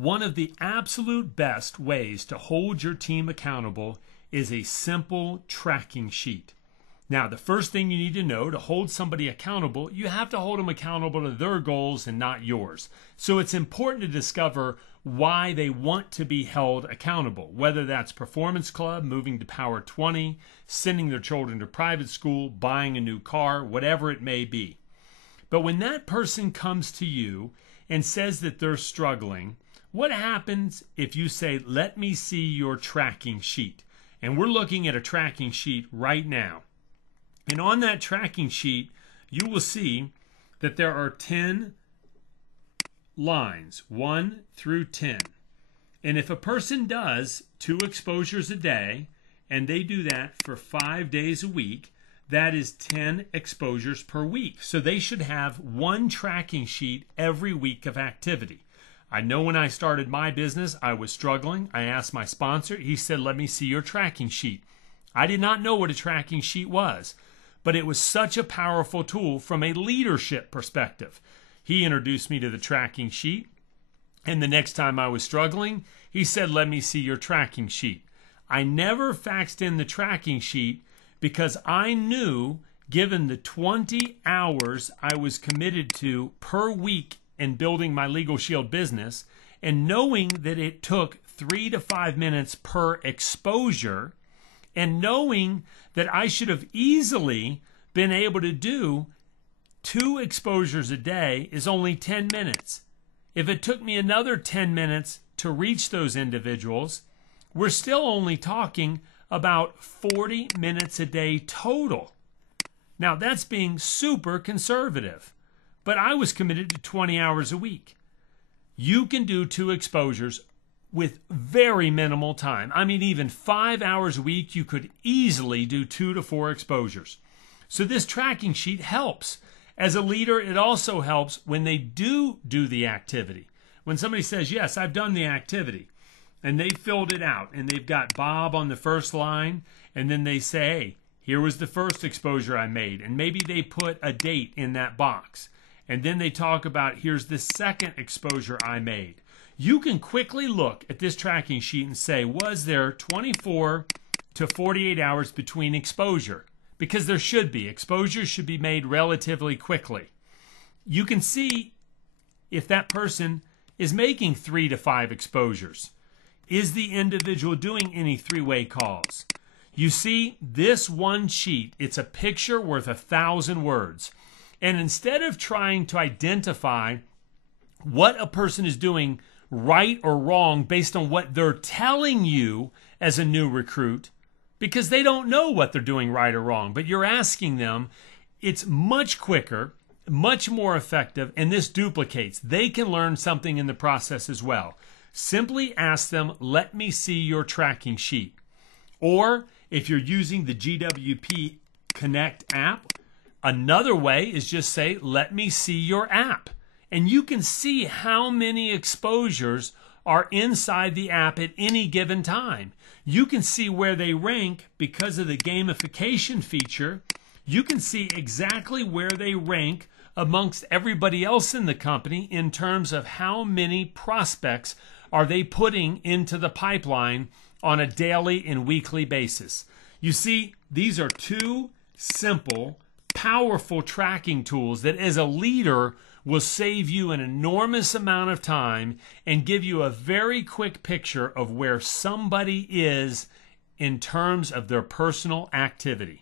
One of the absolute best ways to hold your team accountable is a simple tracking sheet. Now, the first thing you need to know to hold somebody accountable, you have to hold them accountable to their goals and not yours. So it's important to discover why they want to be held accountable, whether that's Performance Club, moving to Power 20, sending their children to private school, buying a new car, whatever it may be. But when that person comes to you and says that they're struggling, what happens if you say, let me see your tracking sheet? And we're looking at a tracking sheet right now. And on that tracking sheet, you will see that there are 10 lines, 1 through 10. And if a person does 2 exposures a day, and they do that for 5 days a week, that is 10 exposures per week. So they should have 1 tracking sheet every week of activity. I know when I started my business, I was struggling. I asked my sponsor. He said, let me see your tracking sheet. I did not know what a tracking sheet was, but it was such a powerful tool from a leadership perspective. He introduced me to the tracking sheet, and the next time I was struggling, he said, let me see your tracking sheet. I never faxed in the tracking sheet because I knew, given the 20 hours I was committed to per week in building my Legal Shield business, and knowing that it took 3 to 5 minutes per exposure, and knowing that I should have easily been able to do 2 exposures a day is only 10 minutes. If it took me another 10 minutes to reach those individuals, we're still only talking about 40 minutes a day total. Now, that's being super conservative, but I was committed to 20 hours a week. You can do 2 exposures with very minimal time. I mean, even 5 hours a week, you could easily do 2 to 4 exposures. So this tracking sheet helps. As a leader, it also helps when they do the activity. When somebody says, yes, I've done the activity, and they filled it out, and they've got Bob on the first line, and then they say, hey, here was the first exposure I made, and maybe they put a date in that box. And then they talk about, here's the second exposure I made. You can quickly look at this tracking sheet and say, was there 24 to 48 hours between exposure? Because there should be. Exposures should be made relatively quickly. You can see if that person is making 3 to 5 exposures. Is the individual doing any 3-way calls? You see, this one sheet, it's a picture worth 1,000 words. And instead of trying to identify what a person is doing right or wrong based on what they're telling you as a new recruit, because they don't know what they're doing right or wrong, but you're asking them, it's much quicker, much more effective, and this duplicates. They can learn something in the process as well. Simply ask them, let me see your tracking sheet. Or if you're using the GWP Connect app, another way is just say, let me see your app. And you can see how many exposures are inside the app at any given time. You can see where they rank because of the gamification feature. You can see exactly where they rank amongst everybody else in the company in terms of how many prospects are they putting into the pipeline on a daily and weekly basis. You see, these are 2 simple, powerful tracking tools that as a leader will save you an enormous amount of time and give you a very quick picture of where somebody is in terms of their personal activity.